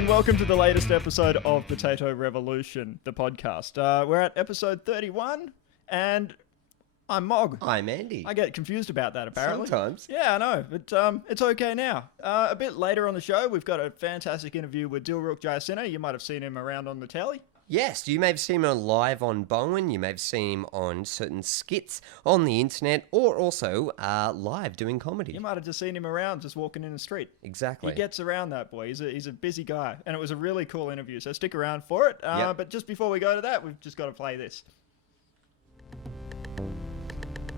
and welcome to the latest episode of Potato Revolution, the podcast. We're at episode 31, and I'm Mog. I'm Andy. I get confused about that, apparently. Sometimes. Yeah, I know, but it's okay now. A bit later on the show, we've got a fantastic interview with Dilruk Jayasinha. You might have seen him around on the telly. Yes, you may have seen him live on Bowen, you may have seen him on certain skits on the internet, or also live doing comedy. You might have just seen him around, just walking in the street. Exactly. He gets around, that boy. He's a busy guy, and it was a really cool interview, so stick around for it. Yep. But just before we go to that, we've just got to play this.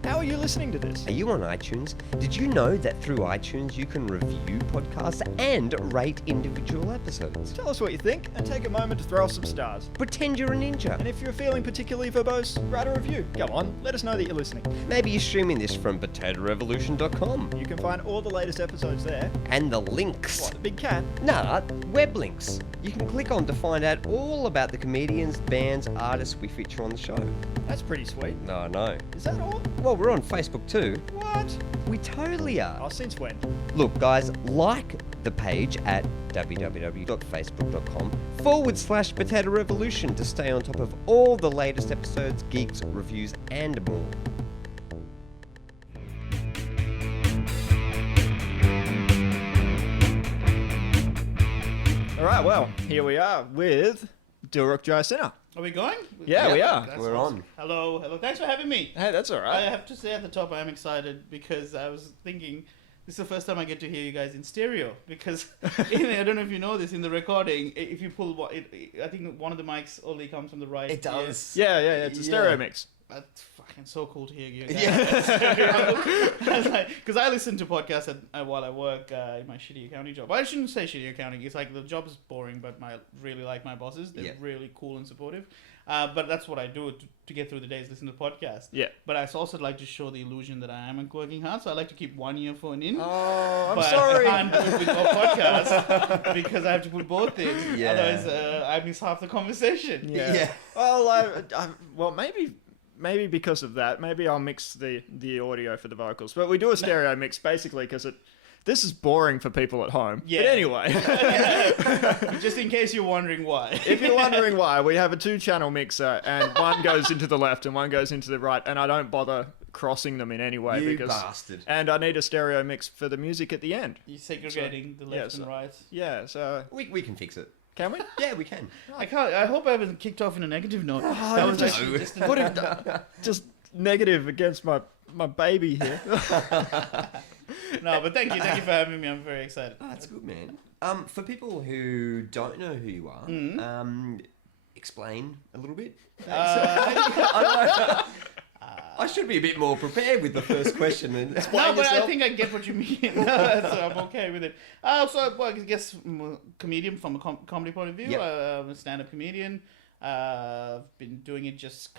How are you listening to this? Are you on iTunes? Did you know that through iTunes you can review podcasts and rate individual episodes? Tell us what you think, and take a moment to throw us some stars. Pretend you're a ninja. And if you're feeling particularly verbose, write a review. Go on, let us know that you're listening. Maybe you're streaming this from potatorevolution.com. You can find all the latest episodes there. And the links. What, the big cat? Nah, web links. You can click on to find out all about the comedians, bands, artists we feature on the show. That's pretty sweet. No, no. Is that all? Well, we're on Facebook too. What? We totally are. Oh, since when? Look, guys, like the page at www.facebook.com/Potato Revolution to stay on top of all the latest episodes, geeks, reviews, and more. All right, well, here we are with Dilruk Jayasinha. Are we going? Yeah, we are. We're on. Hello. Thanks for having me. Hey, that's all I right. have to say at the top, I am excited because I was thinking this is the first time I get to hear you guys in stereo. Because I don't know if you know this, in the recording, if you pull, I think one of the mics only comes from the right. It does. Yeah, it's a stereo mix. That's fucking so cool to hear you guys. Yeah. Because I listen to podcasts while I work in my shitty accounting job. I shouldn't say shitty accounting. It's like the job is boring, but I really like my bosses. They're really cool and supportive. But that's what I do to get through the days, listen to podcasts. Yeah. But I also like to show the illusion that I am working hard, so I like to keep one earphone in. Oh, I'm but sorry. I can't do it with no podcast because I have to put both in. Yeah. Otherwise, I miss half the conversation. Yeah. Well, maybe because of that, maybe I'll mix the audio for the vocals. But we do a stereo mix basically because this is boring for people at home. Yeah. But anyway. Just in case you're wondering why. If you're wondering why, we have a 2-channel mixer and one goes into the left and one goes into the right, and I don't bother crossing them in any way You because bastard. and I need a stereo mix for the music at the end. You're segregating the left and right. Yeah, so We can fix it. can we? Yeah, we can. I can't. I hope I haven't kicked off in a negative note. That was just negative against my baby here. No, but thank you for having me. I'm very excited. Oh, that's good, man. For people who don't know who you are, explain a little bit. I should be a bit more prepared with the first question. And No, but I think I get what you mean. So I'm okay with it. I guess comedian from a comedy point of view. Yep. I'm a stand-up comedian. I've been doing it just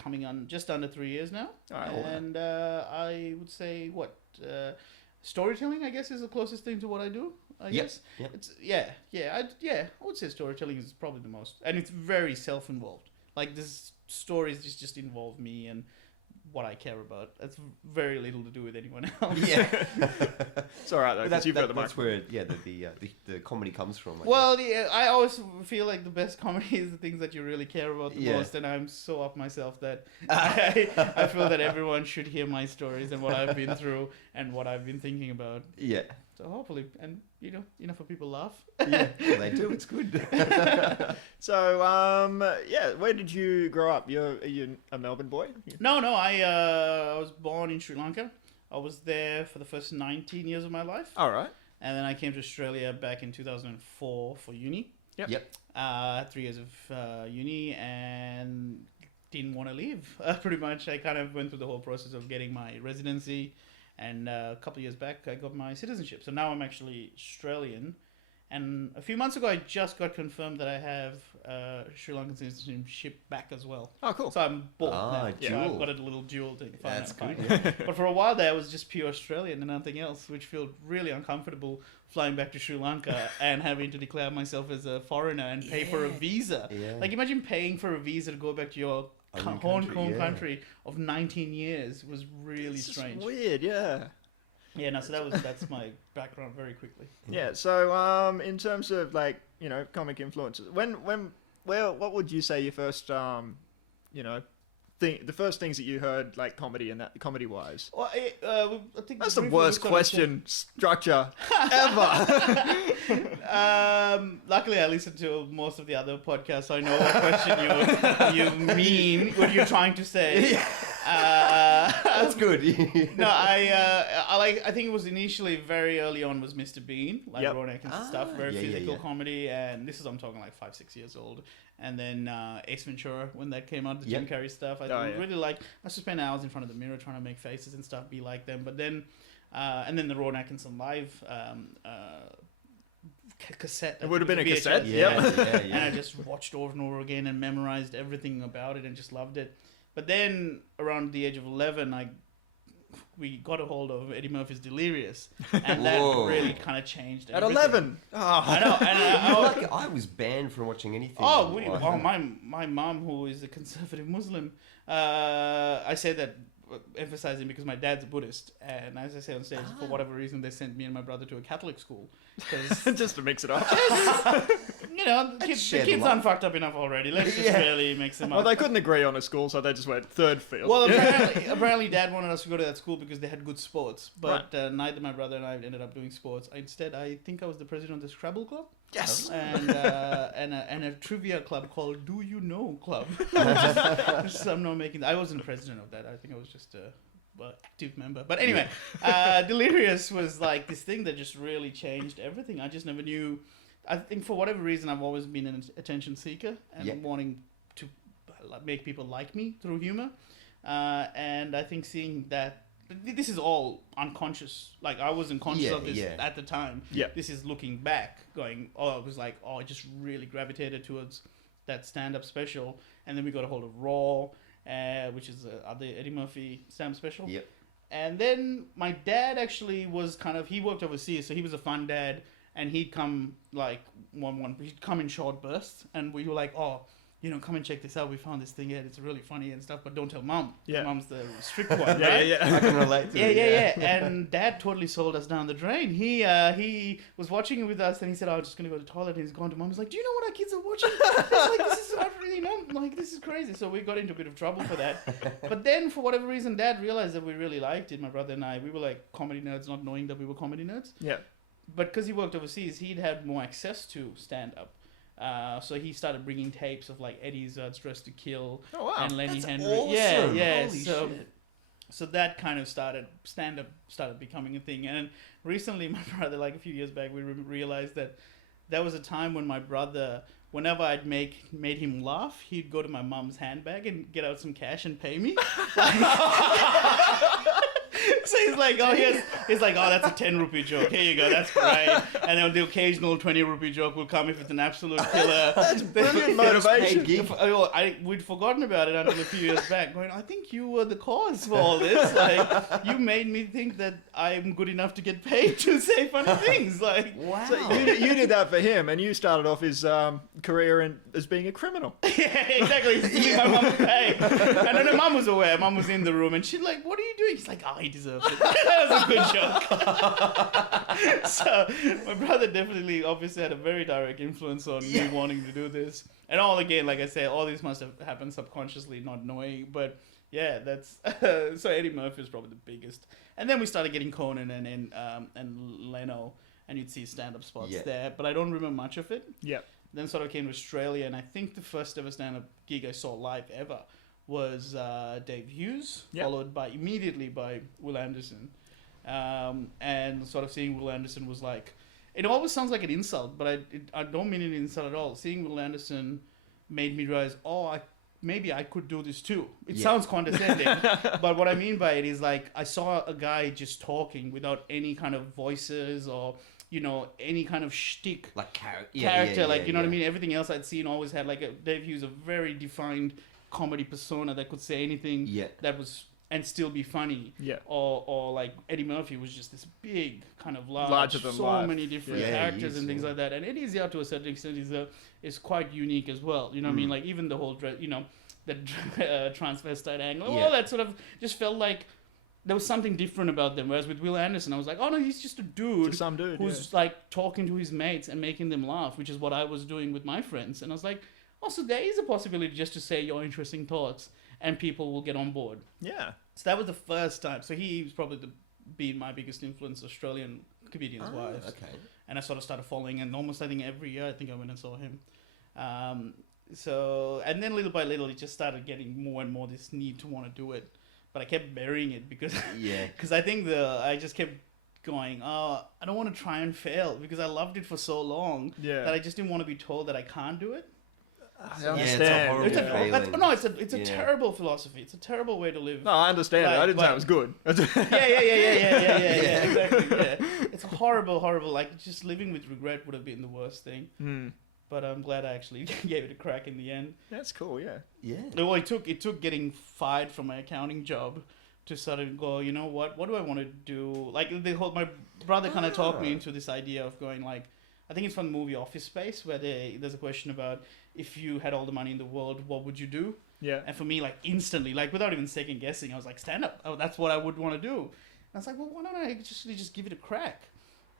under 3 years now. And I would say storytelling, I guess, is the closest thing to what I do. I guess. Yep. It's I would say storytelling is probably the most, and it's very self-involved. Like this stories just involve me and what I care about. It's very little to do with anyone else. Yeah. It's all right though, because you've got the mic. That's where the comedy comes from. I always feel like the best comedy is the things that you really care about the most, and I'm so up myself that I feel that everyone should hear my stories and what I've been through and what I've been thinking about. Yeah. So hopefully, and enough for people laugh. Yeah, well, they do. It's good. So, where did you grow up? Are you a Melbourne boy? No, I was born in Sri Lanka. I was there for the first 19 years of my life. All right. And then I came to Australia back in 2004 for uni. Yep. 3 years of uni and didn't want to leave. Pretty much, I kind of went through the whole process of getting my residency. And a couple of years back, I got my citizenship. So now I'm actually Australian. And a few months ago, I just got confirmed that I have Sri Lankan citizenship back as well. Oh, cool. So I'm both now. dual. So I've got a little dual thing. That's good. But for a while there, I was just pure Australian and nothing else, which felt really uncomfortable flying back to Sri Lanka and having to declare myself as a foreigner and pay for a visa. Yeah. Like, imagine paying for a visa to go back to your home country of 19 years was really strange. It's weird, yeah. Yeah, no, so that's my background very quickly. Yeah, so in terms of comic influences. What would you say your first, the first things that you heard, like comedy wise? Well, I think That's the briefly worst we sort of said- question structure ever. Luckily, I listened to most of the other podcasts, so I know what question you mean. What you're trying to say. That's good. No, I think it was initially very early on was Mr. Bean, like Yep. Ron Atkinson stuff, very yeah, physical yeah. comedy, and this is I'm talking like 5-6 years old, and then Ace Ventura when that came out, the Jim Yep. Carrey stuff. I Oh, yeah. really like. I used to spend hours in front of the mirror trying to make faces and stuff, be like them, but then. And then the Ron Atkinson live cassette. It would have been a VHS, cassette. Yeah, Yep. yeah, and yeah. I just watched over and over again and memorized everything about it and just loved it. But then around the age of 11, we got a hold of Eddie Murphy's Delirious, and that Whoa. really kind of changed At everything. 11. Oh. I know. And I was banned from watching anything. my mom, who is a conservative Muslim, I say that emphasizing because my dad's a Buddhist, and as I say on stage, for whatever reason, they sent me and my brother to a Catholic school because Just to mix it up. the kids shed light. aren't fucked up enough already. Let's just really mix them Well, up. they couldn't agree on a school, so they just went third field. Well, apparently, Dad wanted us to go to that school because they had good sports, but neither my brother and I ended up doing sports. Instead, I think I was the president of the Scrabble club. Yes. And a trivia club called Do You Know Club. So I'm not making. I wasn't president of that. I think I was just a active member. But anyway, Delirious was like this thing that just really changed everything. I just never knew. I think for whatever reason, I've always been an attention seeker and wanting to make people like me through humor. And I think seeing that. This is all unconscious. Like, I wasn't conscious of this at the time. Yeah. This is looking back, going, I was like, I just really gravitated towards that stand-up special. And then we got a hold of Raw, which is the other Eddie Murphy stand-up special. Yep. And then my dad actually was he worked overseas, so he was a fun dad. And he'd come, like, he'd come in short bursts. And we were like, come and check this out. We found this thing here. It's really funny and stuff, but don't tell Mum. Yeah. Mum's the strict one, right? Yeah. I can relate to it. Yeah. And Dad totally sold us down the drain. He was watching it with us, and he said, I'm just going to go to the toilet. And he's gone to Mum. He's like, do you know what our kids are watching? He's like, this is not really, this is crazy. So we got into a bit of trouble for that. But then, for whatever reason, Dad realized that we really liked it. My brother and I, we were like comedy nerds, not knowing that we were comedy nerds. Yeah. But because he worked overseas, he'd had more access to stand-up. So he started bringing tapes of like Eddie Izzard's Dress to Kill and Lenny That's Henry. awesome. Yeah. Holy So shit. So that kind of stand-up started becoming a thing. And recently, my brother, like a few years back, we realized that was a time when my brother, whenever I'd made him laugh, he'd go to my mum's handbag and get out some cash and pay me. So he's like, that's a 10 rupee joke. Here you go, that's great. And then the occasional 20 rupee joke will come if it's an absolute killer. That's brilliant motivation. We'd forgotten about it until a few years back. Going, I think you were the cause for all this. Like, you made me think that I'm good enough to get paid to say funny things. Like, Wow. So you did that for him, and you started off his career as being a criminal. yeah, exactly. Stealing my mum pay. And then her mum was aware. Mum was in the room, and she's like, "What are you doing?" He's like, "Oh, he deserves it." That was a good joke. So my brother definitely, obviously, had a very direct influence on me wanting to do this. And all again, like I said, all this must have happened subconsciously, not knowing. But yeah, that's so Eddie Murphy is probably the biggest. And then we started getting Conan and Leno, and you'd see stand-up spots there. But I don't remember much of it. Yeah. Then sort of came to Australia, and I think the first ever stand-up gig I saw live ever was Dave Hughes, followed immediately by Will Anderson. And sort of seeing Will Anderson was like, it always sounds like an insult, but I don't mean an insult at all. Seeing Will Anderson made me realize, maybe I could do this too. It sounds condescending, but what I mean by it is like, I saw a guy just talking without any kind of voices or, any kind of shtick. Like character. You know what I mean? Everything else I'd seen always had like Dave Hughes, a very defined comedy persona that could say anything that was and still be funny. Yeah. Or like Eddie Murphy was just this big kind of larger than life. So many different characters and things like that. And Eddie Izzard to a certain extent is quite unique as well. You know what I mean? Like even the whole the transvestite angle, all that sort of just felt like there was something different about them. Whereas with Will Anderson, I was like, oh no, he's just a dude, Just some dude who's like talking to his mates and making them laugh, which is what I was doing with my friends. And I was like, oh, so there is a possibility just to say your interesting thoughts and people will get on board. Yeah. So that was the first time. So he was probably been my biggest influence, Australian comedians wise. Okay. And I sort of started following, and almost I think every year I think I went and saw him. So and then little by little it just started getting more and more this need to want to do it, but I kept burying it because I think I just kept going, oh, I don't want to try and fail because I loved it for so long that I just didn't want to be told that I can't do it. I understand. It's a horrible feeling. It's a terrible philosophy. It's a terrible way to live. No, I understand it. I didn't say it was good. Yeah, exactly. Yeah. It's horrible. Like, just living with regret would have been the worst thing. But I'm glad I actually gave it a crack in the end. That's cool, yeah. Yeah. Well, it took getting fired from my accounting job to sort of go, you know what do I want to do? Like, my brother kind of talked me into this idea of going, like, I think it's from the movie Office Space, where there's a question about if you had all the money in the world, what would you do? Yeah. And for me, like, instantly, like, without even second guessing, I was like, stand up. Oh, that's what I would want to do. And I was like, well, why don't I just give it a crack?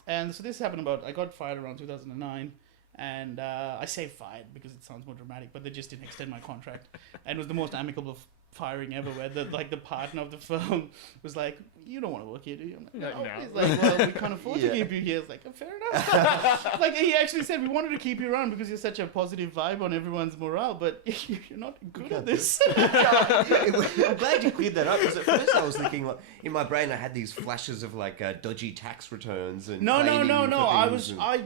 And so this happened I got fired around 2009. And I say fired because it sounds more dramatic, but they just didn't extend my contract. And it was the most amicable firing ever, where the partner of the firm was like, you don't want to work here, do you? I'm like, no. He's like, well, we can't afford to keep you here. It's like, oh, fair enough. Like, he actually said, we wanted to keep you around because you're such a positive vibe on everyone's morale, but you're not good at this. I'm glad you cleared that up, because at first I was thinking, like, in my brain I had these flashes of like dodgy tax returns and No. I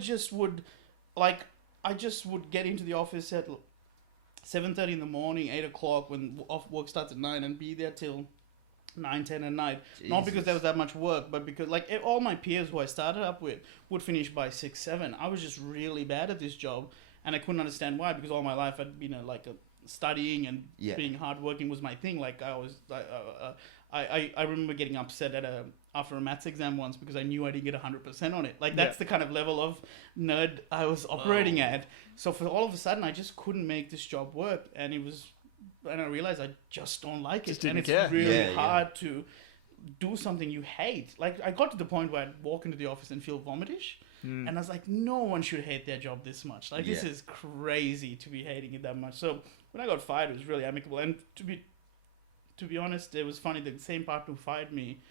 just would get into the office at 7:30 in the morning, 8 o'clock when work starts at 9, and be there till 9, 10 at night. Jesus. Not because there was that much work, but because like all my peers who I started up with would finish by 6, 7. I was just really bad at this job, and I couldn't understand why, because all my life I'd been studying and being hardworking was my thing. Like I remember getting upset after a maths exam once because I knew I didn't get 100% on it. Like, that's the kind of level of nerd I was operating at. So for all of a sudden, I just couldn't make this job work, and I realized I just don't like it, and it's really hard to do something you hate. Like, I got to the point where I'd walk into the office and feel vomitish, and I was like, no one should hate their job this much. Like, this is crazy to be hating it that much. So when I got fired, it was really amicable, and to be honest, it was funny. The same partner who fired me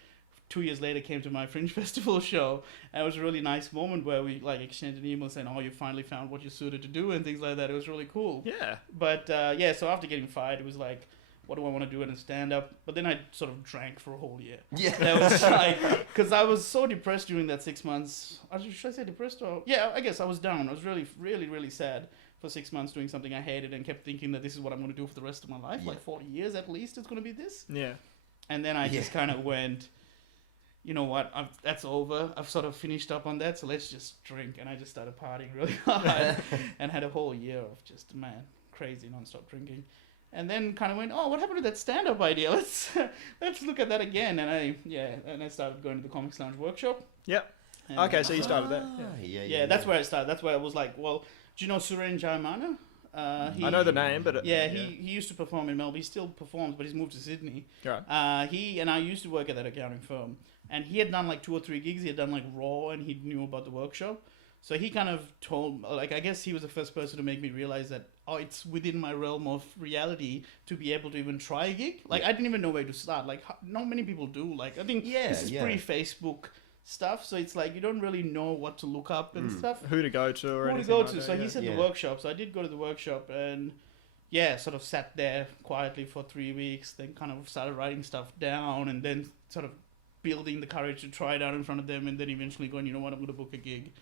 2 years later came to my Fringe Festival show, and it was a really nice moment where we like exchanged an email saying, oh, you finally found what you're suited to do and things like that. It was really cool. Yeah. But so after getting fired, it was like, what do I want to do in a stand-up? But then I sort of drank for a whole year. Yeah. That was like, because I was so depressed during that 6 months. Should I say depressed? Or yeah, I guess I was down. I was really, really, really sad for 6 months doing something I hated, and kept thinking that this is what I'm going to do for the rest of my life. Like 40 years at least, it's going to be this. Yeah. And then I just kind of went, you know what, that's over. I've sort of finished up on that, so let's just drink. And I just started partying really hard and had a whole year of just, crazy non-stop drinking. And then kind of went, oh, what happened to that stand-up idea? Let's look at that again. And I started going to the Comics Lounge workshop. Yep. And Okay, so you started that. Yeah, that's where I started. That's where I was like, well, do you know Suren Jayamana? I know the name, but... he used to perform in Melbourne. He still performs, but he's moved to Sydney. Right. He and I used to work at that accounting firm. And he had done like 2 or 3 gigs. He had done like Raw, and he knew about the workshop. So he kind of told, like, I guess he was the first person to make me realize that, it's within my realm of reality to be able to even try a gig. Like, I didn't even know where to start. Like, not many people do. Like, I think this is pre-Facebook stuff, so it's like you don't really know what to look up and stuff. Who to go to or anything like that, So he said the workshop. So I did go to the workshop, and sort of sat there quietly for 3 weeks, then kind of started writing stuff down, and then sort of building the courage to try it out in front of them, and then eventually going, you know what, I'm going to book a gig.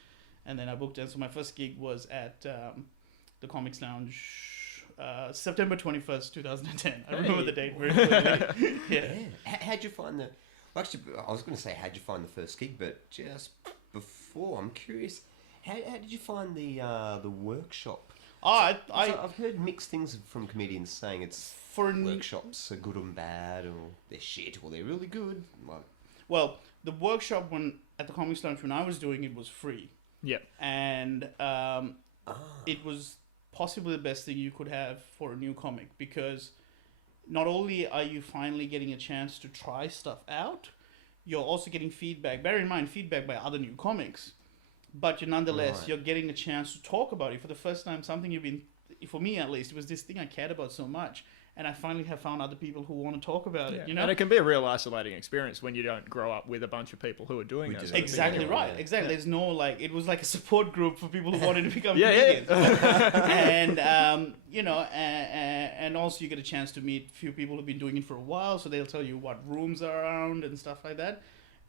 And then I booked it. So my first gig was at the Comics Lounge, September 21st, 2010. I remember the date very clearly. How'd you find the... Well, actually, I was going to say, how'd you find the first gig? But just before, I'm curious, how did you find the workshop? I've heard mixed things from comedians saying it's workshops are good and bad, or they're shit, or they're really good. Well, the workshop at the Comics Lounge when I was doing it was free. Yeah. And it was possibly the best thing you could have for a new comic, because not only are you finally getting a chance to try stuff out, you're also getting feedback. Bear in mind, feedback by other new comics, but you're getting a chance to talk about it for the first time. Something you've been, for me at least, it was this thing I cared about so much, and I finally have found other people who want to talk about it. You know, and it can be a real isolating experience when you don't grow up with a bunch of people who are doing that. Exactly right. Yeah. Exactly. There's no like. It was like a support group for people who wanted to become Yeah. comedians. And you know, and also you get a chance to meet a few people who've been doing it for a while, so they'll tell you what rooms are around and stuff like that.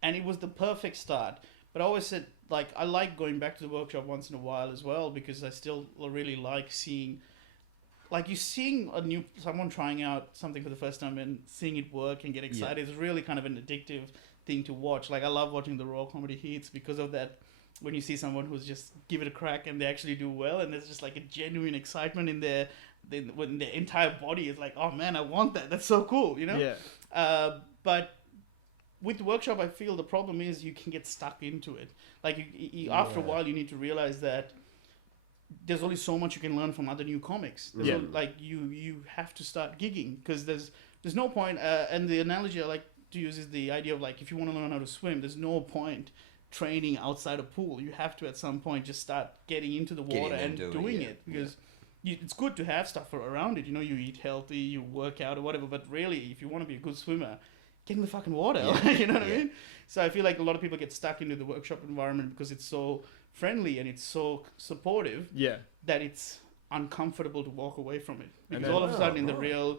And it was the perfect start. But I always said, like, I like going back to the workshop once in a while as well, because I still really like seeing, like, you seeing someone trying out something for the first time and seeing it work and get excited is really kind of an addictive thing to watch. Like, I love watching the Raw Comedy Heats because of that. When you see someone who's just give it a crack and they actually do well, and there's just like a genuine excitement in when their entire body is like, oh man, I want that. That's so cool, you know? Yeah. But with the workshop, I feel the problem is you can get stuck into it. Like, after a while, you need to realize that there's only so much you can learn from other new comics. Like, you have to start gigging, because there's no point. And the analogy I like to use is the idea of, like, if you want to learn how to swim, there's no point training outside a pool. You have to, at some point, just start getting into the water and doing it, because it's good to have stuff around it. You know, you eat healthy, you work out or whatever, but really, if you want to be a good swimmer, get in the fucking water. You know what I mean? So I feel like a lot of people get stuck into the workshop environment because it's so friendly and it's so supportive that it's uncomfortable to walk away from it. Because all of a sudden in the real,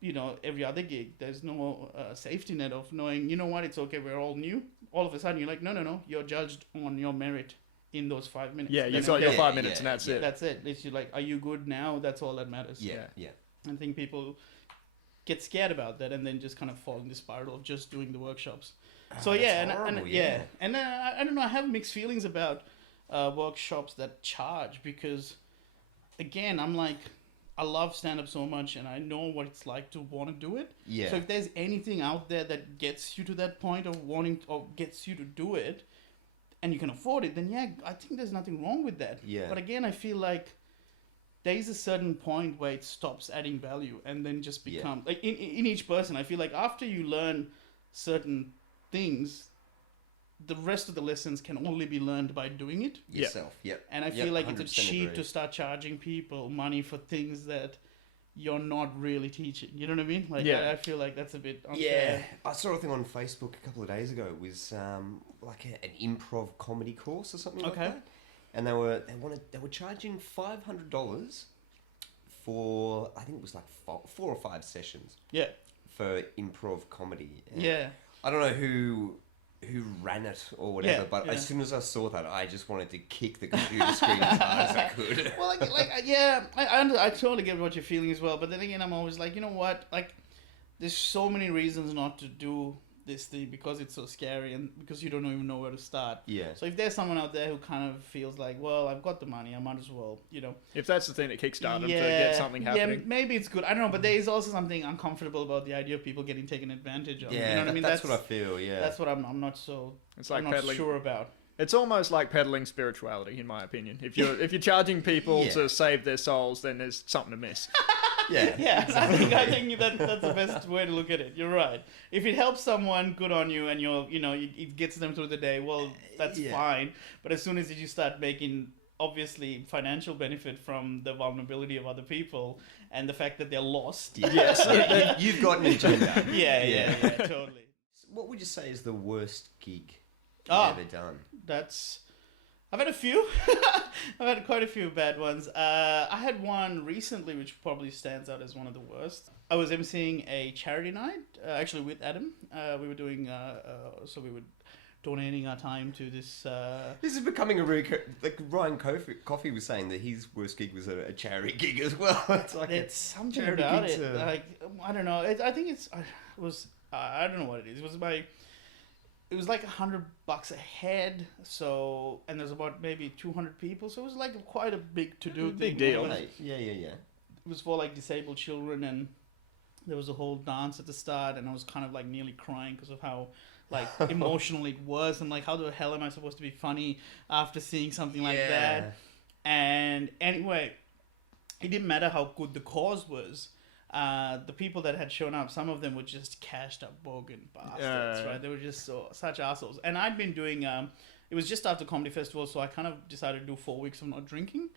you know, every other gig, there's no safety net of knowing, you know what, it's okay, we're all new. All of a sudden you're like, no, you're judged on your merit in those 5 minutes. Yeah, you've got your 5 minutes and that's it. That's it. It's like, are you good now? That's all that matters. Yeah. I think people get scared about that and then just kind of fall in the spiral of just doing the workshops. So and I don't know, I have mixed feelings about workshops that charge, because again, I'm like, I love stand-up so much and I know what it's like to want to do it. So if there's anything out there that gets you to that point of wanting, or gets you to do it, and you can afford it, then I think there's nothing wrong with that. But again, I feel like there is a certain point where it stops adding value and then just become like in each person. I feel like after you learn certain things, the rest of the lessons can only be learned by doing it yourself. And I feel like it's a 100% cheat agree. to start charging people money for things that you're not really teaching. You know what I mean? Like I feel like that's a bit unfair. I saw a thing on Facebook a couple of days ago. It was like an improv comedy course or something like that. And they were charging $500 for, I think it was like 4 or 5 sessions. For improv comedy. And I don't know who ran it or whatever, but as soon as I saw that, I just wanted to kick the computer screen as hard as I could. Well, I totally get what you're feeling as well, but then again, I'm always like, you know what, like, there's so many reasons not to do this thing, because it's so scary and because you don't even know where to start. So if there's someone out there who kind of feels like, well, I've got the money, I might as well, you know. If that's the thing that kickstarted them to get something happening. Yeah, maybe it's good. I don't know, but there is also something uncomfortable about the idea of people getting taken advantage of. Yeah, you know what I mean? That's what I feel, That's what I'm not so it's like I'm not sure about. It's almost like peddling spirituality, in my opinion. If you're charging people to save their souls, then there's something amiss. I think that's the best way to look at it. You're right. If it helps someone, good on you, and it gets them through the day, well, that's fine. But as soon as you start making, obviously, financial benefit from the vulnerability of other people and the fact that they're lost. You've got an agenda. Yeah, totally. What would you say is the worst gig you've ever done? I've had a few. I've had quite a few bad ones. I had one recently which probably stands out as one of the worst. I was emceeing a charity night, actually with Adam. We were doing, so we were donating our time to this... This is becoming a really... Like Ryan Coffey was saying that his worst gig was a charity gig as well. It's like it's something about it. Like, I don't know. I think it was... I don't know what it is. It was like $100 a head, so, and there's about maybe 200 people, so it was like quite a big to-do thing. Big deal. Yeah. It was for like disabled children, and there was a whole dance at the start, and I was kind of like nearly crying because of how like emotional it was, and like how the hell am I supposed to be funny after seeing something like that? And anyway, it didn't matter how good the cause was. the people that had shown up, some of them were just cashed up bogan bastards, right? They were just such assholes. And I'd been doing, it was just after Comedy Festival, so I kind of decided to do 4 weeks of not drinking,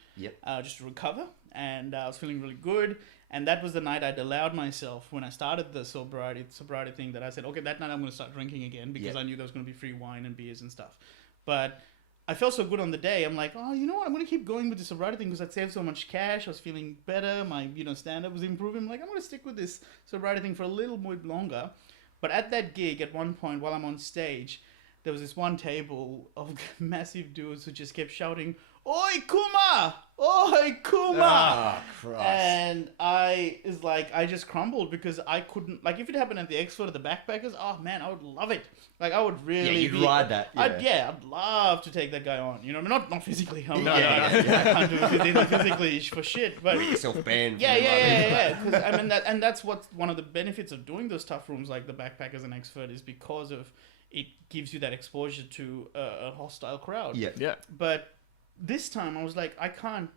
just to recover. And I was feeling really good. And that was the night I'd allowed myself, when I started the sobriety thing, that I said, okay, that night I'm going to start drinking again, because I knew there was going to be free wine and beers and stuff. But I felt so good on the day. I'm like, oh, you know what? I'm going to keep going with the sobriety thing because I'd saved so much cash. I was feeling better. My, stand-up was improving. I'm like, I'm going to stick with this sobriety thing for a little bit longer. But at that gig, at one point, while I'm on stage, there was this one table of massive dudes who just kept shouting, "Oi, Kuma! Oi, Kuma!" Ah, Christ. And I just crumbled because I couldn't, like, if it happened at the Expo or the Backpackers, oh man, I would love it. Like, I would really ride that. I'd love to take that guy on. You know, not physically. I can't do it physically for shit. But yourself banned. Yeah. Because I mean that's what one of the benefits of doing those tough rooms like the Backpackers and Expert is, because of it gives you that exposure to a hostile crowd. Yeah. But this time I was like, I can't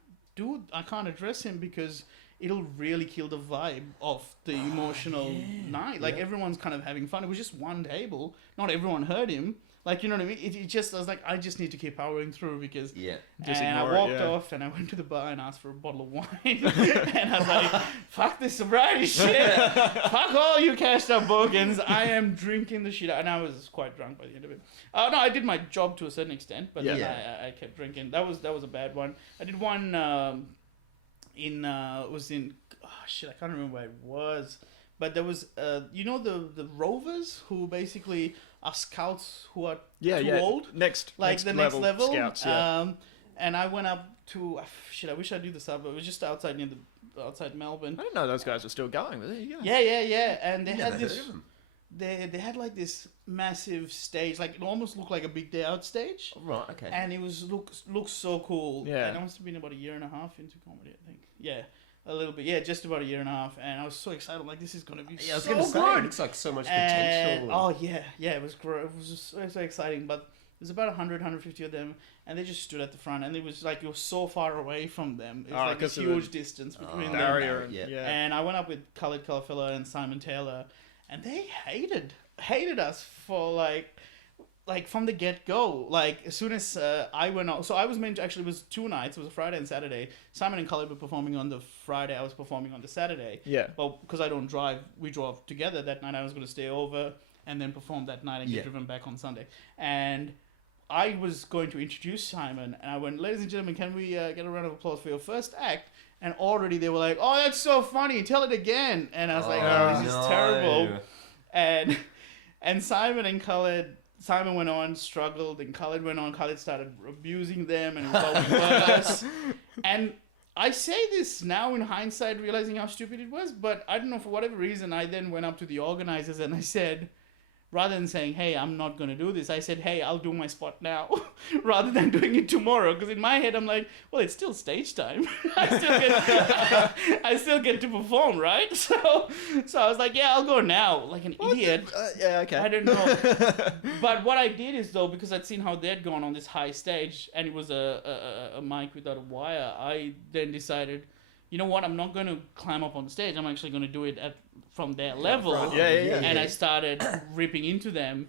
address him because it'll really kill the vibe of the emotional night. Like, everyone's kind of having fun. It was just one table. Not everyone heard him. Like, you know what I mean? It just, I was like, I just need to keep powering through because... Yeah. And I walked off and I went to the bar and asked for a bottle of wine. And I was like, fuck this sobriety shit. Fuck all you cashed up bogans. I am drinking the shit out. And I was quite drunk by the end of it. No, I did my job to a certain extent, but then I kept drinking. That was a bad one. I did one I can't remember where it was. But there was, the rovers who basically are scouts who are too old. Next level scouts, and I went up to, I wish I knew the suburb. It was just outside Melbourne. I didn't know those guys were still going, but there you go. Yeah. And they had this, they had like this massive stage, like it almost looked like a Big Day Out stage. Right, okay. And it was looked so cool. Yeah. And I must have been about a year and a half into comedy, I think. Yeah. A little bit, just about a year and a half, and I was so excited. I'm like, this is gonna be so good. It looks like so much potential. Oh yeah, it was great. It was just so exciting. But there's about 150 of them, and they just stood at the front, and it was like you were so far away from them. It was like this huge distance between them. Barrier, And I went up with Khalid Kalafella and Simon Taylor, and they hated us for like from the get-go. Like, as soon as I went on... So I was meant to... Actually, it was 2 nights. It was a Friday and Saturday. Simon and Khalid were performing on the Friday. I was performing on the Saturday. Yeah. But because I don't drive, we drove together that night. I was going to stay over and then perform that night and get driven back on Sunday. And I was going to introduce Simon. And I went, ladies and gentlemen, can we get a round of applause for your first act? And already they were like, oh, that's so funny. Tell it again. And I was like, this is terrible. And Simon and Khalid... Simon went on, struggled, and Khalid went on. Khalid started abusing them and insulting us. And I say this now in hindsight, realizing how stupid it was, but I don't know, for whatever reason, I then went up to the organizers and I said, rather than saying, hey, I'm not going to do this, I said, hey, I'll do my spot now, rather than doing it tomorrow. Because in my head, I'm like, well, it's still stage time. I still get to perform, right? So I was like, yeah, I'll go now, like an idiot. Okay. I don't know. But what I did is, though, because I'd seen how they'd gone on this high stage, and it was a mic without a wire, I then decided, you know what, I'm not going to climb up on stage. I'm actually going to do it from their level. And I started ripping into them,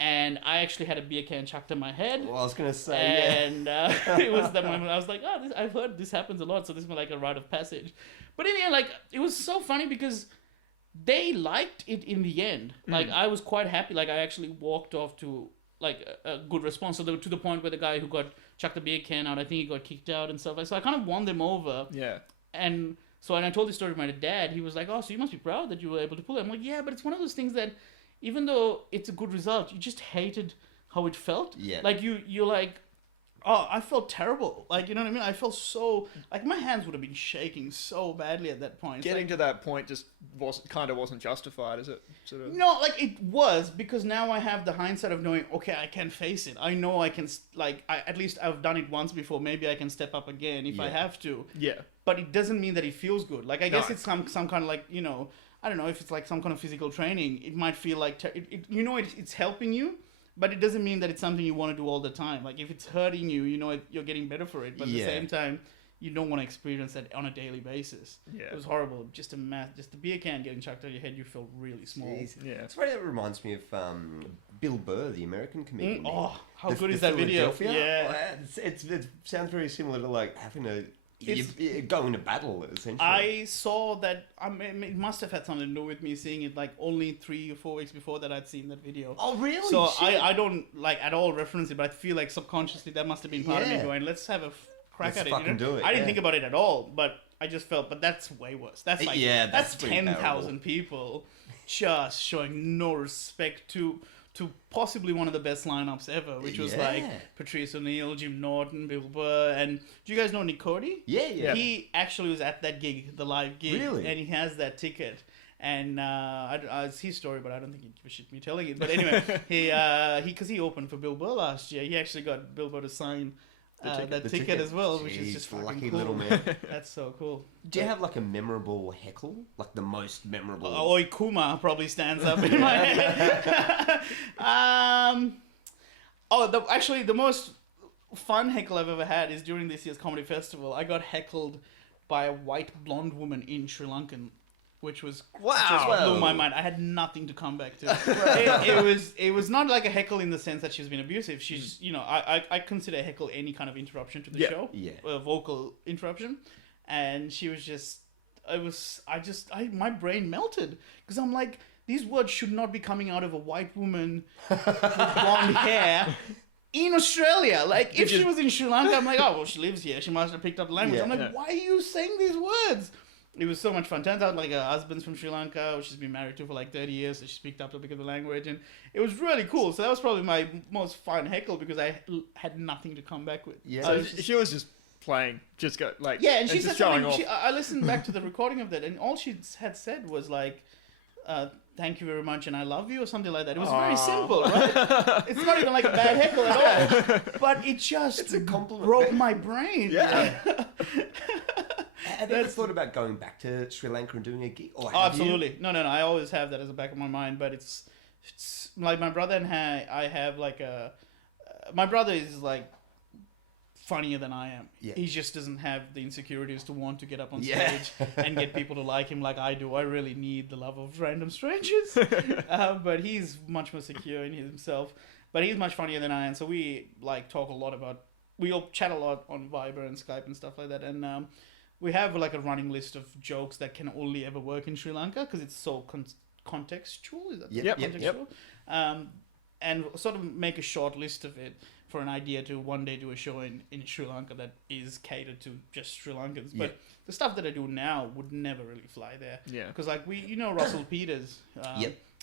and I actually had a beer can chucked in my head. Well, I was going to say, and it was that moment I was like, oh, I've heard this happens a lot, so this was like a rite of passage. But in the end, like, it was so funny because they liked it in the end. Like, I was quite happy. Like, I actually walked off to, like, a good response. So to the point where the guy who got chucked the beer can out, I think he got kicked out and stuff. Like, so I kind of won them over. Yeah. And so when I told this story to my dad, he was like, oh, so you must be proud that you were able to pull it. I'm like, yeah, but it's one of those things that even though it's a good result, you just hated how it felt. Yeah. Like, you're like, oh, I felt terrible. Like, you know what I mean? I felt so... Like, my hands would have been shaking so badly at that point. Getting to that point just wasn't justified, is it? Sort of... No, like, it was, because now I have the hindsight of knowing, okay, I can face it. I know I can, like, at least I've done it once before. Maybe I can step up again if I have to. Yeah. But it doesn't mean that it feels good. Like, I guess it's some kind of, like, you know... I don't know, if it's like some kind of physical training, it might feel like... it's helping you, but it doesn't mean that it's something you want to do all the time. Like, if it's hurting you, you know, you're getting better for it. But at the same time, you don't want to experience that on a daily basis. Yeah. It was horrible. Just a beer can getting chucked at your head, you feel really small. Jeez. Yeah. It's funny, that reminds me of Bill Burr, the American comedian. Oh, how good is that video? Yeah. It sounds very similar to like having to go into battle, essentially. I saw that. It must have had something to do with me seeing it like only 3 or 4 weeks before that I'd seen that video. Oh, really? So I don't like at all reference it, but I feel like subconsciously that must have been part of me going, let's have a crack at it. Fucking do it. I didn't think about it at all, but I just felt, but that's way worse. That's like that's 10,000 people just showing no respect to possibly one of the best lineups ever, which was like Patrice O'Neill, Jim Norton, Bill Burr, and do you guys know Nick Cody? Yeah. He actually was at that gig, the live gig, really, and he has that ticket. And it's his story, but I don't think he'd give a shit me telling it. But anyway, because he opened for Bill Burr last year, he actually got Bill Burr to sign that ticket as well, which is just fucking lucky cool. Little man. That's so cool. Do you have like a memorable heckle, like the most memorable? Oi Kuma probably stands up in my head. Actually, the most fun heckle I've ever had is during this year's comedy festival. I got heckled by a white blonde woman in Sri Lankan, which was just blew my mind. I had nothing to come back to. It was not like a heckle in the sense that she's been abusive. She's I consider a heckle any kind of interruption to the show, vocal interruption, and she was just my brain melted because I'm like, these words should not be coming out of a white woman with blonde hair. In Australia, like if she was in Sri Lanka, I'm like, oh well, she lives here. She must have picked up the language. I'm like, why are you saying these words? It was so much fun. Turns out, like, her husband's from Sri Lanka, which she's been married to for like 30 years, so she picked up a bit of the language, and it was really cool. So that was probably my most fun heckle because I had nothing to come back with. Yeah, so she was just playing, just go like, and she said showing off. I listened back to the recording of that, and all she had said was like, "Thank you very much," and "I love you," or something like that. It was very simple, right? It's not even like a bad heckle at all, but it just broke my brain. Yeah. Have you ever thought about going back to Sri Lanka and doing a gig? Or absolutely. No. I always have that as the back of my mind, but it's like my brother and I have like my brother is like funnier than I am. Yeah. He just doesn't have the insecurities to want to get up on stage and get people to like him like I do. I really need the love of random strangers. But he's much more secure in himself. But he's much funnier than I am. So we like talk a lot about, we all chat a lot on Viber and Skype and stuff like that. And we have like a running list of jokes that can only ever work in Sri Lanka because it's so contextual. Is that contextual? Yep. And sort of make a short list of it for an idea to one day do a show in Sri Lanka that is catered to just Sri Lankans. But the stuff that I do now would never really fly there. Yeah. Because like Russell Peters,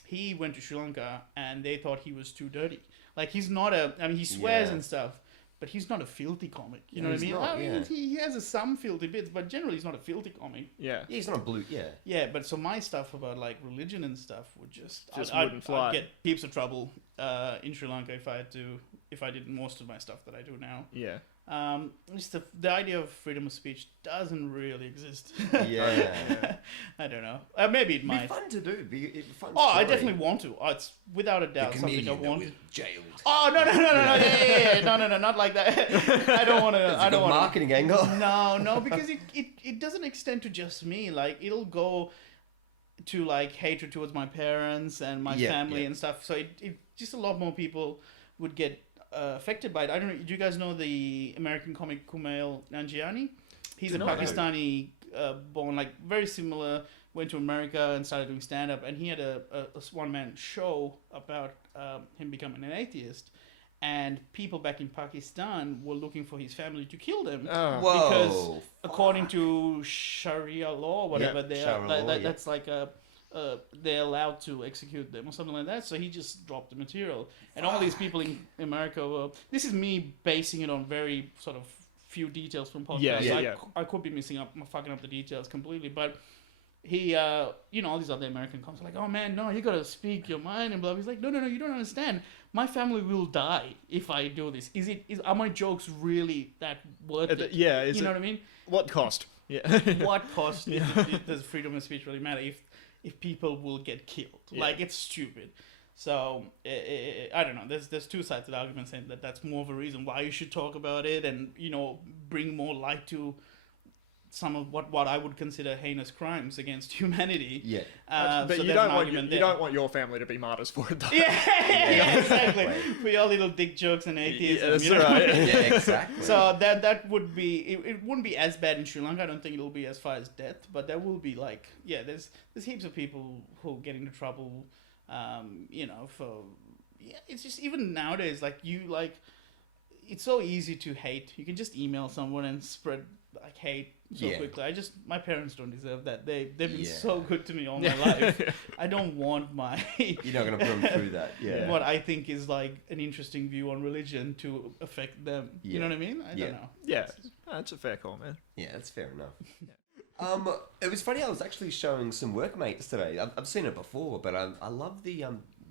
he went to Sri Lanka and they thought he was too dirty. Like he's not he swears and stuff, but he's not a filthy comic. You know what I mean? I mean, he has some filthy bits, but generally he's not a filthy comic. Yeah. He's not a blue. Yeah. Yeah, but so my stuff about like religion and stuff would just wouldn't fly. I'd get heaps of trouble in Sri Lanka if I did most of my stuff that I do now. Yeah. Just the idea of freedom of speech doesn't really exist. Yeah. I don't know. Maybe it might. It'd be fun to do. I definitely want to. It's without a doubt something I want. Jailed. Oh no! Yeah. No, not like that. I don't want to. I don't want marketing angle. No, because it doesn't extend to just me. Like it'll go to like hatred towards my parents and my family and stuff. So it just a lot more people would get affected by it. I don't know. Do you guys know the American comic Kumail Nanjiani? He's a Pakistani born, like very similar. Went to America and started doing stand up, and he had a one man show about him becoming an atheist. And people back in Pakistan were looking for his family to kill them because, according to Sharia law, whatever that's like they're allowed to execute them or something like that. So he just dropped the material, and all these people in America were. This is me basing it on very sort of few details from podcasts. I could be fucking up the details completely, but. He, all these other American comics are like, oh man, no, you gotta speak your mind and blah. He's like, no, you don't understand. My family will die if I do this. Are my jokes really that worth it? Yeah, you know what I mean? What cost? Yeah. What cost does freedom of speech really matter if people will get killed? Yeah. Like it's stupid. So I don't know. There's two sides to the argument saying that's more of a reason why you should talk about it and bring more light to some of what I would consider heinous crimes against humanity. Yeah. But so you don't want your family to be martyrs for it, though. Yeah, exactly. For your little dick jokes and atheism. Yeah, that's right. Yeah, exactly. So that would be it wouldn't be as bad in Sri Lanka. I don't think it'll be as far as death, but there will be there's heaps of people who get into trouble, it's just even nowadays it's so easy to hate. You can just email someone and spread hate so quickly. My parents don't deserve that. They've been so good to me all my life. I don't want my you're not gonna put them through that. Yeah. What I think is an interesting view on religion to affect them. Yeah. You know what I mean? I don't know. Yeah, that's a fair call, man. Yeah, that's fair enough. It was funny. I was actually showing some workmates today. I've seen it before, but I love the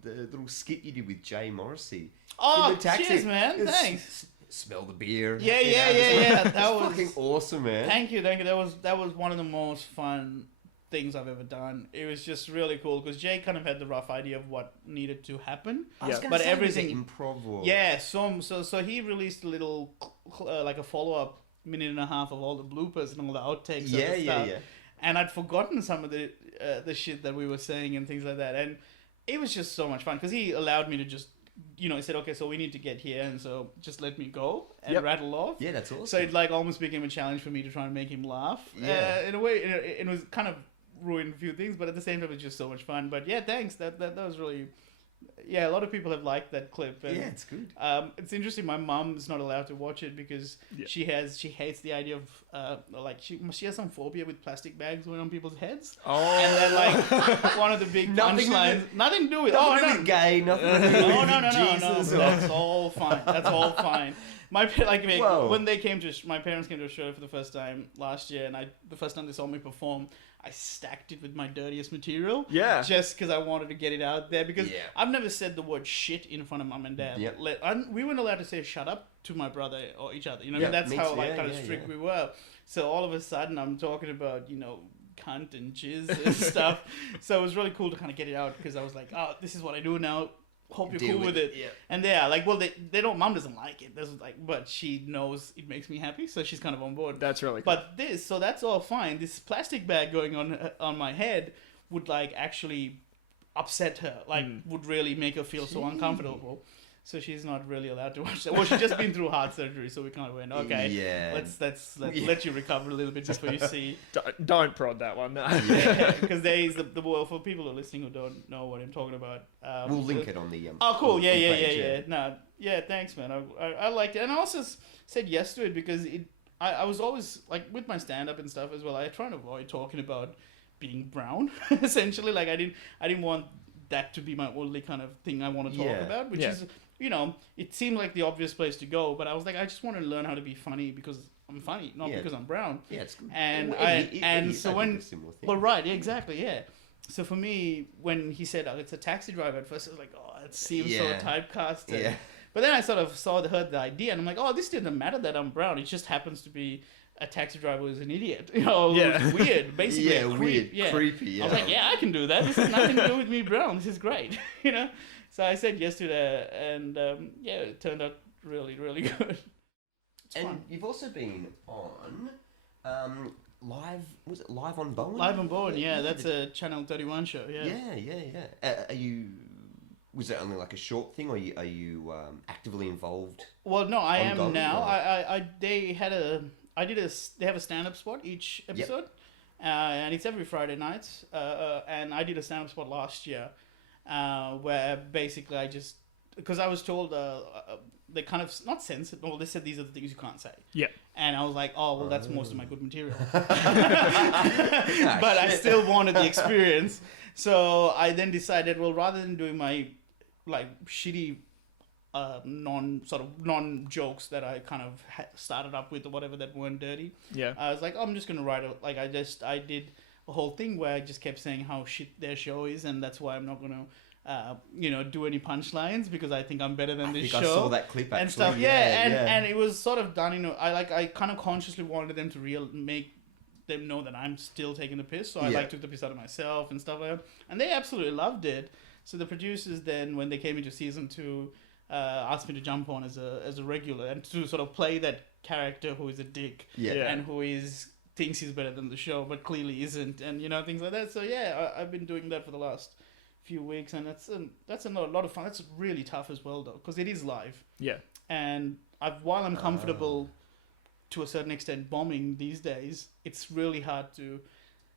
little skit you did with Jay Morrissey. Oh, in the taxi. Cheers, man! Thanks. Smell the beer. Yeah. That was fucking awesome, man. Thank you. That was one of the most fun things I've ever done. It was just really cool because Jay kind of had the rough idea of what needed to happen. But everything improv. Or... Yeah. So he released a little a follow-up minute and a half of all the bloopers and all the outtakes. Yeah. And I'd forgotten some of the shit that we were saying and things like that, and it was just so much fun because he allowed me to just. He said, okay, so we need to get here, and so just let me go and rattle off. Yeah, that's awesome. So it almost became a challenge for me to try and make him laugh. Yeah. In a way, it was kind of ruined a few things, but at the same time, it was just so much fun. But yeah, thanks. That was really... Yeah, a lot of people have liked that clip. And, it's good. It's interesting. My mum's not allowed to watch it because she hates the idea of she has some phobia with plastic bags going on people's heads. Oh, and then one of the big punchlines. Nothing to do with gay. Nothing. No. That's all fine. That's all fine. My when they came to my parents came to a show for the first time last year, and the first time they saw me perform. I stacked it with my dirtiest material. Yeah. Just because I wanted to get it out there. Because I've never said the word shit in front of mum and dad. Yep. We weren't allowed to say shut up to my brother or each other. That's how kind of strict we were. So all of a sudden I'm talking about, cunt and jizz and stuff. So it was really cool to kind of get it out because I was like, oh, this is what I do now. Hope you're cool with it. Yeah. And they don't, mum doesn't like it. But she knows it makes me happy, so she's kind of on board. That's really cool. But that's all fine. This plastic bag going on my head would actually upset her. Would really make her feel so uncomfortable. So she's not really allowed to watch that. Well, she's just been through heart surgery, so we kind of went, okay, let's let you recover a little bit before you see. Don't prod that one. Because there is for people who are listening who don't know what I'm talking about. We'll link it on the. Oh, cool! Yeah. No, thanks, man. I liked it, and I also said yes to it because I was always with my stand up and stuff as well. I try to avoid talking about being brown. Essentially, I didn't want that to be my only kind of thing I want to talk about, which is. It seemed like the obvious place to go, but I was like, I just want to learn how to be funny because I'm funny, not because I'm brown. Yeah, it's good. Exactly, yeah. So for me, when he said it's a taxi driver, at first I was like, oh, it seems so typecasted. Yeah. But then I sort of heard the idea, and I'm like, oh, this didn't matter that I'm brown. It just happens to be a taxi driver who's an idiot. It was weird, basically. Weird, creepy. Yeah. I was like, I can do that. This has nothing to do with me brown. This is great, So I said yes to that, and it turned out really, really good. Fun. You've also been on live. Was it Live on Bowen? Live on Bowen, yeah. That's a Channel 31 show. Yeah. Are you? Was it only a short thing, or are you actively involved? Well, no, I am now. They have a stand-up spot each episode, and it's every Friday night. And I did a stand-up spot last year. Where basically because I was told they kind of not censored. Well, they said these are the things you can't say. Yeah. And I was like, oh well, that's most of my good material. But I still wanted the experience, so I then decided, well, rather than doing my shitty non jokes that I kind of started up with or whatever that weren't dirty. Yeah. I was like, I'm just gonna write it. I did a whole thing where I just kept saying how shit their show is, and that's why I'm not gonna, do any punchlines because I think I'm better than this show. I saw that clip actually. And stuff. And it was sort of done. I kind of consciously wanted them to make them know that I'm still taking the piss. So I took the piss out of myself and stuff like that, and they absolutely loved it. So the producers then, when they came into season 2, asked me to jump on as a regular and to sort of play that character who is a dick and who is thinks he's better than the show, but clearly isn't, and things like that. So yeah, I've been doing that for the last few weeks, and that's a lot of fun. That's really tough as well, though, because it is live. Yeah. And while I'm comfortable to a certain extent bombing these days, it's really hard to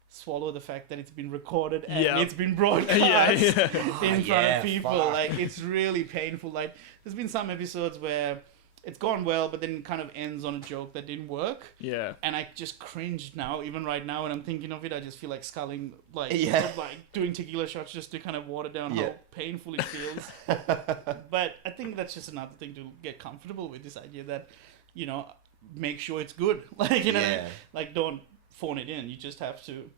swallow the fact that it's been recorded and it's been broadcast in front of people. Fuck. Like, it's really painful. Like, there's been some episodes where it's gone well, but then it kind of ends on a joke that didn't work. Yeah. And I just cringed now, even right now, when I'm thinking of it, I just feel like sculling, like doing tequila shots just to kind of water down how painful it feels. But I think that's just another thing to get comfortable with, this idea that, make sure it's good. Like, like, don't phone it in. You just have to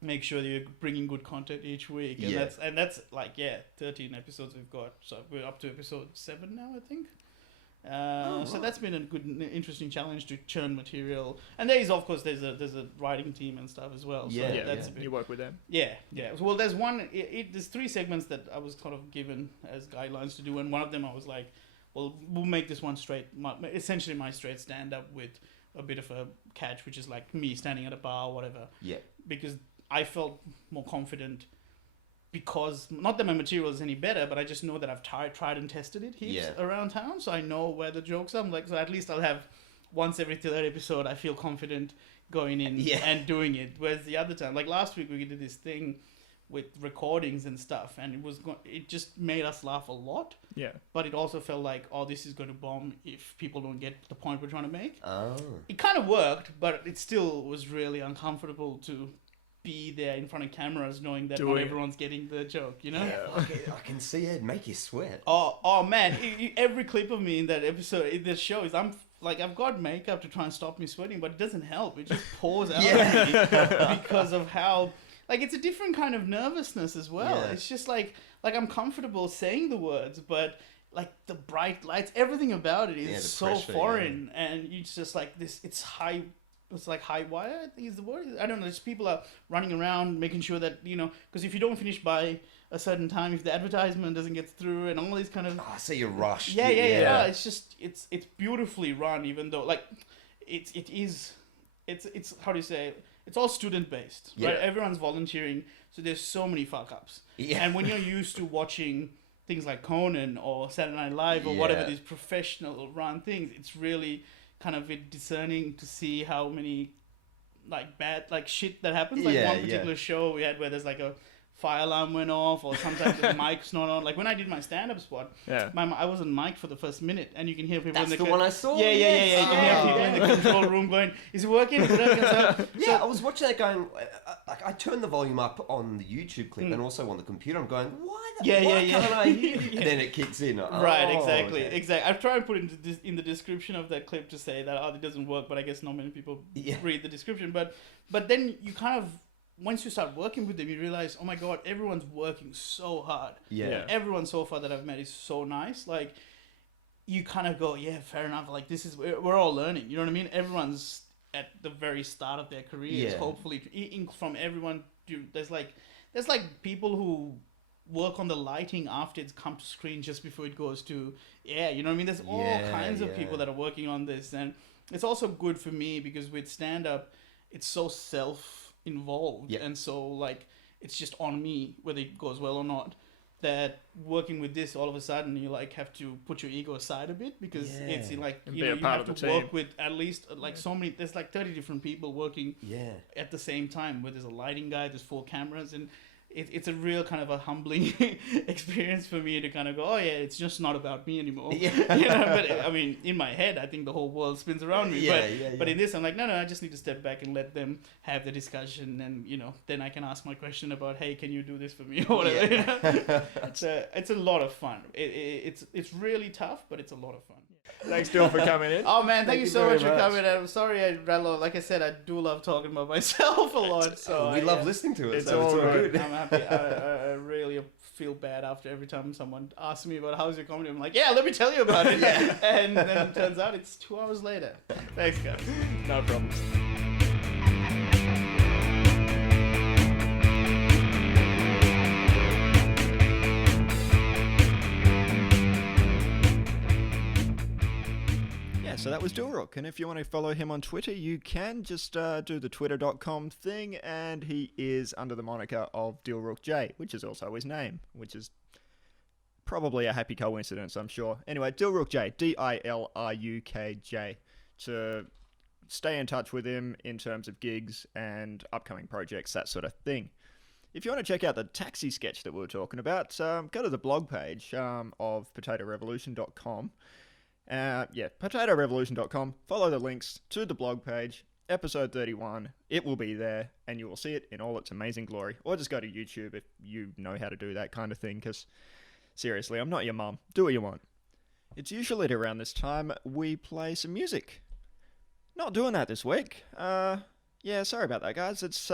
make sure that you're bringing good content each week. And that's like, 13 episodes we've got. So we're up to episode 7 now, I think. So that's been a good, interesting challenge to churn material. And there's a writing team and stuff as well. So that's a bit, you work with them. Yeah. Well, there's there's 3 segments that I was kind of given as guidelines to do, and one of them I was like, well, we'll make this one essentially my straight stand-up with a bit of a catch, which is like me standing at a bar or whatever. Yeah. Because I felt more confident, because not that my material is any better, but I just know that I've tried and tested it heaps around town, so I know where the jokes are. I'm like, so at least I'll have once every 3rd episode, I feel confident going in and doing it. Whereas the other time, like last week, we did this thing with recordings and stuff, and it just made us laugh a lot. Yeah. But it also felt like, this is going to bomb if people don't get the point we're trying to make. Oh. It kind of worked, but it still was really uncomfortable to be there in front of cameras knowing that not everyone's getting the joke, Yeah, I can see it make you sweat. Oh man, every clip of me in that episode, in this show, is I've got makeup to try and stop me sweating, but it doesn't help. It just pours out of me because of how, like, it's a different kind of nervousness as well. Yeah. It's just like I'm comfortable saying the words, but like the bright lights, everything about it is so pressure, foreign, and it's just like this. It's like high wire, I think is the word. I don't know. Just people are running around making sure that, because if you don't finish by a certain time, if the advertisement doesn't get through and all these kind of... so you're rushed. Yeah. It's just, it's beautifully run, even though, like, it's how do you say, it's all student-based, right? Everyone's volunteering, so there's so many fuck-ups. Yeah. And when you're used to watching things like Conan or Saturday Night Live or whatever, these professional run things, it's really kind of discerning to see how many like bad like shit that happens. Like one particular show we had where there's like a fire alarm went off, or sometimes the mic's not on. Like when I did my stand-up spot, I wasn't mic'd for the first minute, and you can hear people in the one I saw. Yeah. You can hear people in the control room going, "Is it working?" I was watching that going. I turned the volume up on the YouTube clip and also on the computer. I'm going, why can't I hear you? And then it kicks in. Right, exactly. I've tried to put it in the description of that clip to say that it doesn't work, but I guess not many people read the description. But then you kind of, once you start working with them, you realize, oh my god, everyone's working so hard. Yeah. Everyone so far that I've met is so nice. Like, you kind of go, yeah, fair enough. Like, we're all learning. You know what I mean? Everyone's at the very start of their careers. Hopefully, from everyone. There's like people who work on the lighting after it's come to screen just before it goes to air. You know what I mean? There's all kinds of people that are working on this, and it's also good for me because with stand-up, it's so self-involved, and so like it's just on me whether it goes well or not. That working with this, all of a sudden you like have to put your ego aside a bit, because it's like you have to work with at least like so many. There's like 30 different people working at the same time. Where there's a lighting guy, there's 4 cameras, and it's a real kind of a humbling experience for me to kind of go, oh yeah, it's just not about me anymore. But I mean, in my head, I think the whole world spins around me. But in this, I'm like, no, I just need to step back and let them have the discussion, and then I can ask my question about, hey, can you do this for me or whatever. It's a lot of fun. It's really tough, but it's a lot of fun. Thanks, Dil, for coming in. Oh man, thank you so much for coming in. I'm sorry I ran long. Like I said, I do love talking about myself a lot. So we love listening to it. It's all good. I'm happy. I really feel bad after every time someone asks me about how's your comedy. I'm like, yeah, let me tell you about it. And then it turns out it's 2 hours later. Thanks, guys. No problems. So that was Dilruk, and if you want to follow him on Twitter, you can just do the twitter.com thing, and he is under the moniker of Dilruk J, which is also his name, which is probably a happy coincidence, I'm sure. Anyway, Dilruk J, Dilrukj, to stay in touch with him in terms of gigs and upcoming projects, that sort of thing. If you want to check out the taxi sketch that we were talking about, go to the blog page of potatorevolution.com. potatorevolution.com. Follow the links to the blog page, episode 31. It will be there, and you will see it in all its amazing glory. Or just go to YouTube if you know how to do that kind of thing, because seriously, I'm not your mum. Do what you want. It's usually at around this time we play some music. Not doing that this week. Sorry about that, guys. It's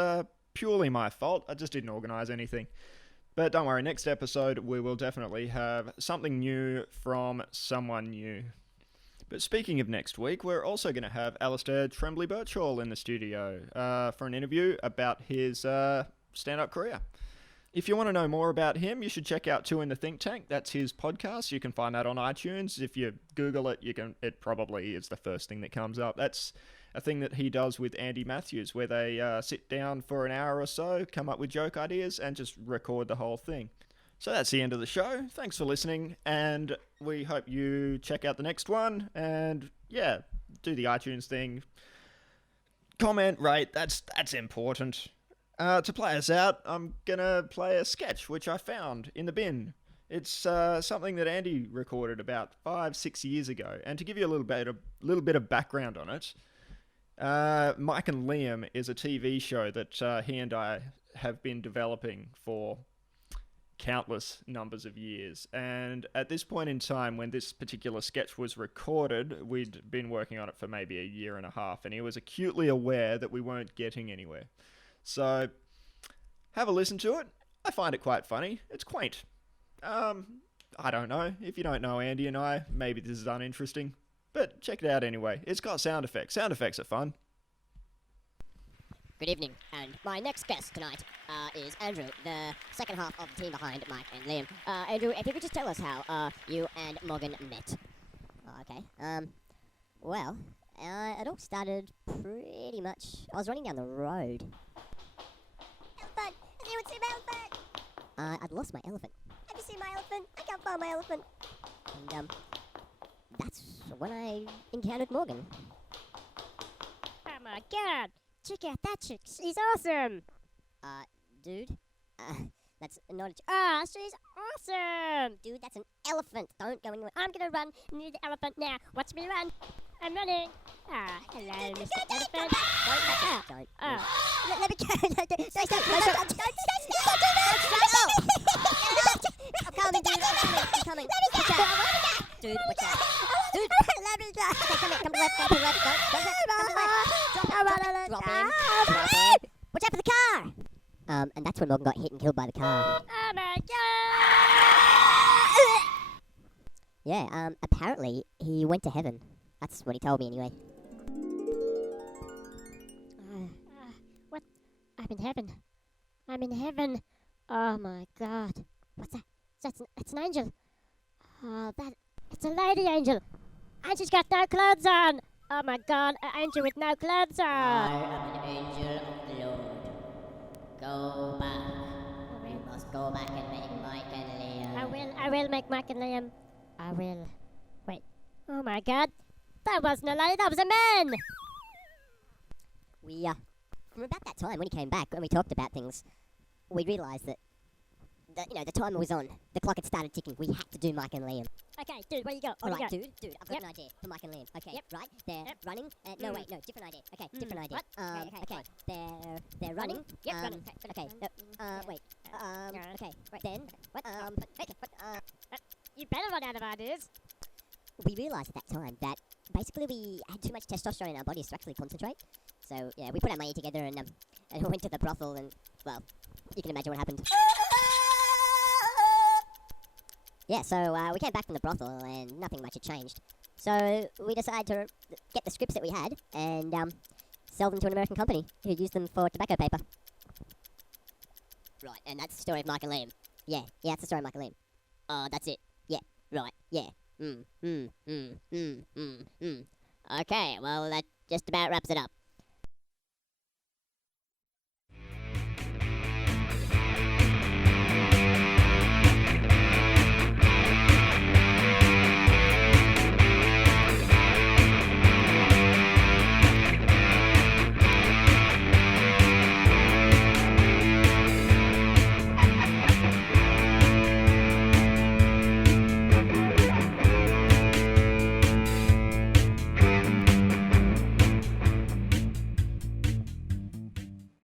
purely my fault. I just didn't organise anything. But don't worry, next episode we will definitely have something new from someone new. But speaking of next week, we're also going to have Alistair Tremblay Birchall in the studio for an interview about his stand-up career. If you want to know more about him, you should check out Two in the Think Tank. That's his podcast. You can find that on iTunes. If you Google it, it probably is the first thing that comes up. That's a thing that he does with Andy Matthews, where they sit down for an hour or so, come up with joke ideas, and just record the whole thing. So that's the end of the show. Thanks for listening, and we hope you check out the next one. And yeah, do the iTunes thing. Comment, rate, that's important. To play us out, I'm gonna play a sketch which I found in the bin. It's something that Andy recorded about 5-6 years ago. And to give you a little bit of background on it, Mike and Liam is a TV show that he and I have been developing for countless numbers of years. And at this point in time, when this particular sketch was recorded, we'd been working on it for maybe a year and a half, and he was acutely aware that we weren't getting anywhere. So, have a listen to it. I find it quite funny. It's quaint. I don't know. If you don't know Andy and I, maybe this is uninteresting. But check it out anyway. It's got sound effects. Sound effects are fun. Good evening, and my next guest tonight is Andrew, the second half of the team behind Mike and Liam. Andrew, if you could just tell us how you and Morgan met. Okay. Well, it all started pretty much... I was running down the road. Elephant! Has anyone seen my elephant? I'd lost my elephant. Have you seen my elephant? I can't find my elephant. And, that's when I encountered Morgan. Oh my god! Check out that chick. She's awesome! Dude? That's not a... Ah, she's awesome! Dude, that's an elephant. Don't go anywhere. I'm gonna run near the elephant now. Watch me run. I'm running. Ah, hello, Mr. Elephant. Don't. Let me go. Don't do that. I'm coming, dude. I'm coming. Watch out. Dude, watch out. Dude. Let me go. Okay, come here. Come to the left. Come to the left. Don't Drop him. Watch out for the car. And that's when Morgan got hit and killed by the car. Oh my god! Yeah, apparently he went to heaven. That's what he told me anyway. What? I'm in heaven. I'm in heaven. Oh my god. What's that? That's an angel. Oh, it's a lady angel. And she's got no clothes on. Oh my god, an angel with no clothes on. I am an angel of the Lord. Go back. You must go back and make Mike and Liam. I will make Mike and Liam. I will. Wait. Oh my god. That wasn't a lady, that was a man! We, from about that time when he came back, when we talked about things, we realised that, the timer was on. The clock had started ticking. We had to do Mike and Liam. Okay, dude, where you go? Alright, dude, I've got an idea for Mike and Liam. Okay, right? They're running. No, wait, no, different idea. Okay, different idea. What? Okay, they're running. Yep, running. Okay, wait. Okay, then, What? okay, You better run out of ideas. we realised at that time that basically we had too much testosterone in our bodies to actually concentrate. So, yeah, we put our money together and went to the brothel and, well, you can imagine what happened. Yeah, so we came back from the brothel and nothing much had changed. So we decided to get the scripts that we had and sell them to an American company who used them for tobacco paper. Right, and that's the story of Mike and Liam. Yeah, that's the story of Mike and Liam. That's it. Yeah, right, yeah. Okay, well, that just about wraps it up.